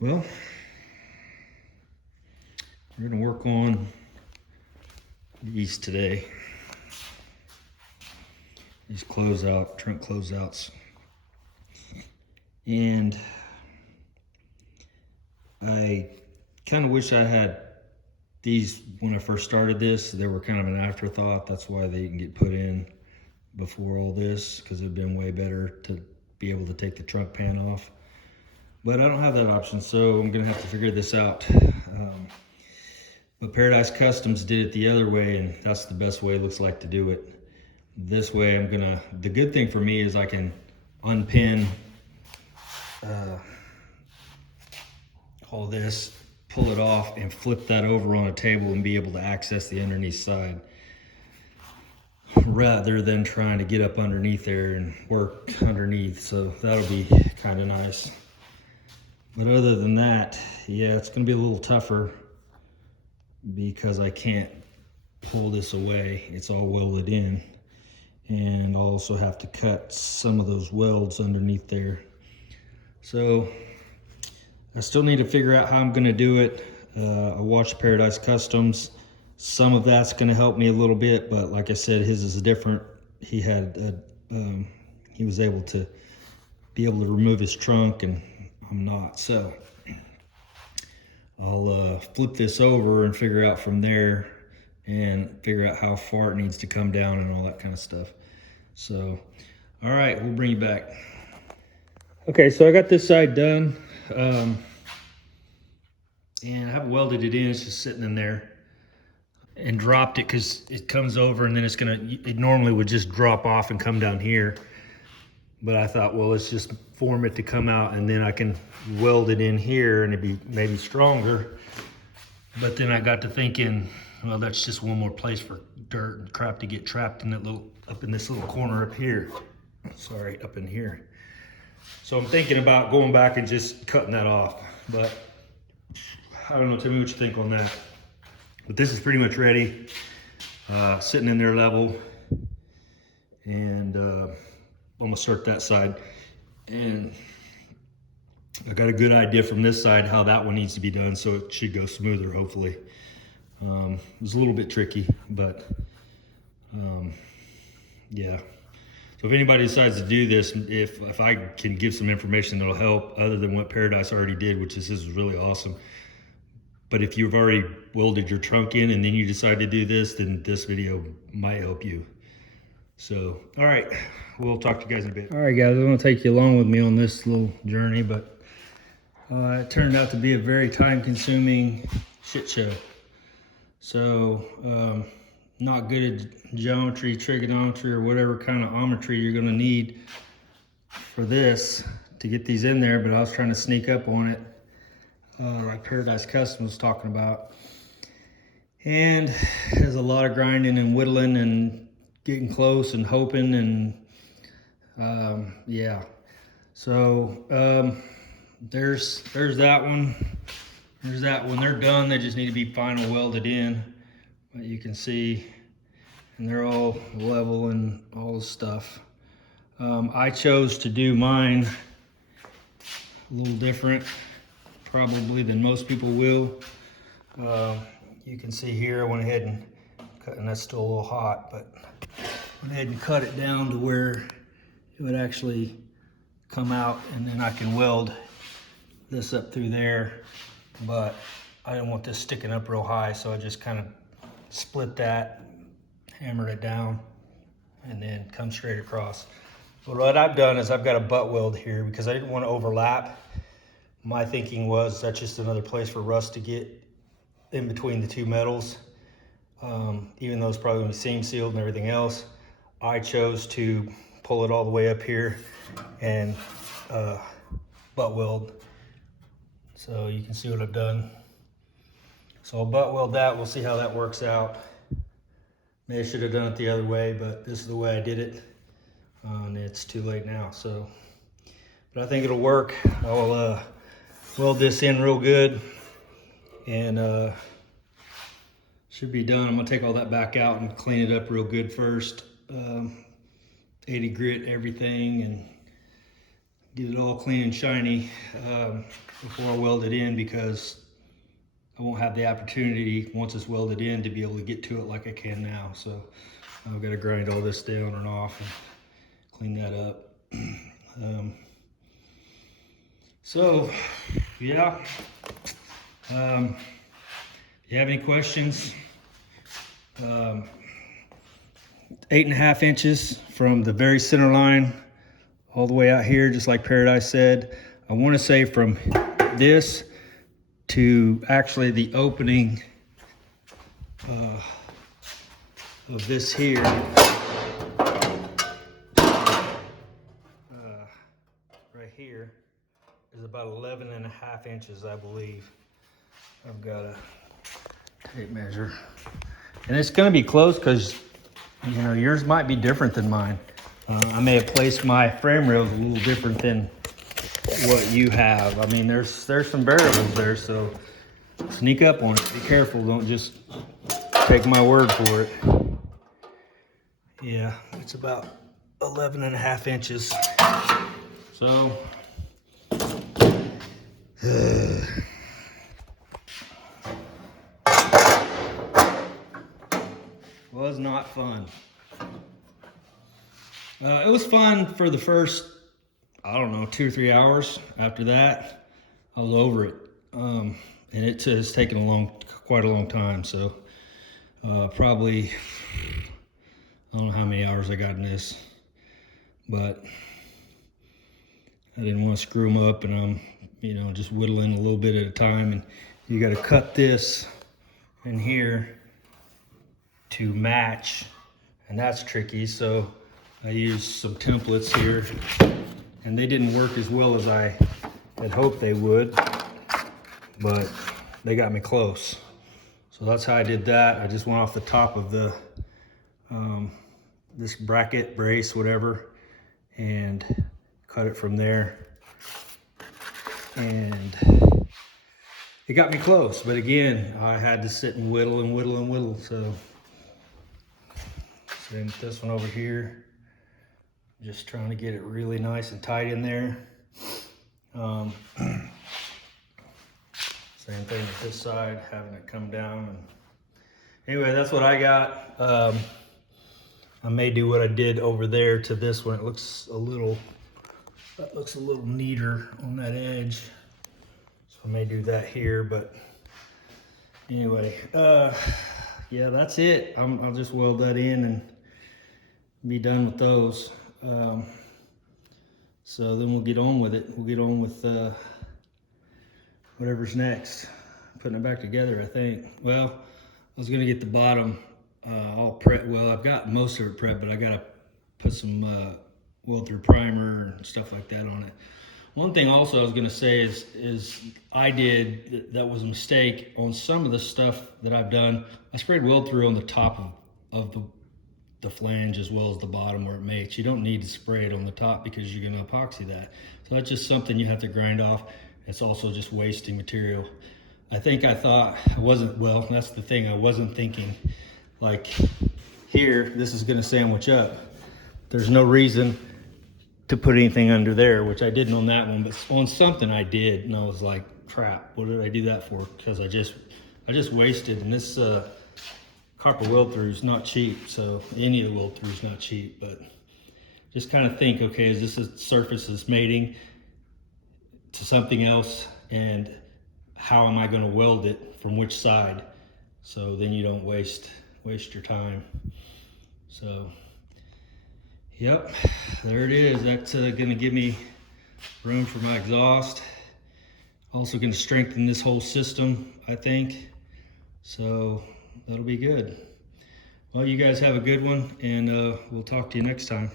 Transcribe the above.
Well, we're gonna work on these today. These trunk closeouts. And I kind of wish I had these when I first started this. They were kind of an afterthought. That's why they didn't get put in before all this, because it'd been way better to be able to take the trunk pan off. But I don't have that option, so I'm gonna have to figure this out. But Paradise Customs did it the other way, and that's the best way it looks like to do it. This way the good thing for me is I can unpin all this, pull it off, and flip that over on a table and be able to access the underneath side, rather than trying to get up underneath there and work underneath. So that'll be kind of nice. But other than that, yeah, it's gonna be a little tougher because I can't pull this away. It's all welded in. And I'll also have to cut some of those welds underneath there. So I still need to figure out how I'm gonna do it. I watched Paradise Customs. Some of that's gonna help me a little bit, but like I said, his is different. He was able to remove his trunk, and I'm not. So I'll flip this over and figure out from there, and figure out how far it needs to come down and all that kind of stuff. So, all right, we'll bring you back. Okay, so I got this side done, and I haven't welded it in. It's just sitting in there, and dropped it because it comes over, and then it normally would just drop off and come down here. But I thought, well, let's just form it to come out, and then I can weld it in here, and it'd be maybe stronger. But then I got to thinking, well, that's just one more place for dirt and crap to get trapped in up in this little corner up here. Sorry, up in here. So I'm thinking about going back and just cutting that off. But I don't know, tell me what you think on that. But this is pretty much ready, sitting in there level. And I'm gonna start that side. And I got a good idea from this side how that one needs to be done, so it should go smoother, hopefully. It was a little bit tricky, but yeah. So if anybody decides to do this, if I can give some information that'll help, other than what Paradise already did, which this is really awesome. But if you've already welded your trunk in and then you decide to do this, then this video might help you. So, all right, we'll talk to you guys in a bit. All right, guys, I'm gonna take you along with me on this little journey, but it turned out to be a very time-consuming shit show. So, not good at geometry, trigonometry, or whatever kind of ometry you're gonna need for this to get these in there, but I was trying to sneak up on it, like Paradise Customs was talking about. And there's a lot of grinding and whittling and getting close and hoping, and yeah. So there's that one. There's that one. They're done. They just need to be final welded in. But you can see, and they're all level and all the stuff. I chose to do mine a little different, probably, than most people will. You can see here, I went ahead and cut, and that's still a little hot, but went ahead and cut it down to where it would actually come out, and then I can weld this up through there. But I didn't want this sticking up real high, so I just kind of split that, hammered it down, and then come straight across. But what I've done is I've got a butt weld here because I didn't want to overlap. My thinking was that's just another place for rust to get in between the two metals. Even though it's probably gonna be seam sealed and everything else, I chose to pull it all the way up here and butt weld. So you can see what I've done. So I'll butt weld that. We'll see how that works out. Maybe I should have done it the other way, but this is the way I did it. And it's too late now. So, but I think it'll work. I'll weld this in real good, and should be done. I'm gonna take all that back out and clean it up real good first. 80 grit everything, and get it all clean and shiny before I weld it in, because I won't have the opportunity once it's welded in to be able to get to it like I can now. So I've got to grind all this down and off and clean that up. So yeah, if you have any questions, 8.5 inches from the very center line all the way out here, just like Paradise said. I want to say from this to actually the opening of this here, right here, is about 11.5 inches, I believe. I've got a tape measure, and it's going to be close because, you know, yours might be different than mine. I may have placed my frame rails a little different than what you have. I mean, there's some variables there, so sneak up on it. Be careful, don't just take my word for it. Yeah, it's about 11.5 inches. So, was not fun. It was fun for the first, I don't know, 2 or 3 hours. After that, I was over it. And it has taken quite a long time. So probably, I don't know how many hours I got in this, but I didn't want to screw them up, and I'm, you know, just whittling a little bit at a time. And you got to cut this in here to match, and that's tricky. So I used some templates here, and they didn't work as well as I had hoped they would, but they got me close. So that's how I did that. I just went off the top of the this bracket, brace, whatever, and cut it from there. And it got me close, but again, I had to sit and whittle and whittle and whittle. So same with this one over here. Just trying to get it really nice and tight in there. Same thing with this side, having it come down. And anyway, that's what I got. I may do what I did over there to this one. It looks a little, that looks a little neater on that edge. So I may do that here, but anyway, yeah, that's it. I'll just weld that in and be done with those. So then we'll get on with it. We'll get on with whatever's next. Putting it back together, I think. Well, I was gonna get the bottom all prep. Well, I've got most of it prepped, but I gotta put some weld through primer and stuff like that on it. One thing also I was gonna say is I did, that was a mistake on some of the stuff that I've done. I sprayed weld through on the top of the flange as well as the bottom where it mates. You don't need to spray it on the top because you're gonna epoxy that. So that's just something you have to grind off. It's also just wasting material. I thought I wasn't, well, that's the thing, I wasn't thinking like here, this is gonna sandwich up. There's no reason to put anything under there, which I didn't on that one, but on something I did, and I was like, crap, what did I do that for? Because I just wasted, and this copper weld through is not cheap, so any of the weld through is not cheap, but just kind of think, okay, is this a surface that's mating to something else, and how am I going to weld it from which side? So then you don't waste your time. So yep, there it is. That's going to give me room for my exhaust. Also going to strengthen this whole system, I think. So that'll be good. Well, you guys have a good one, and we'll talk to you next time.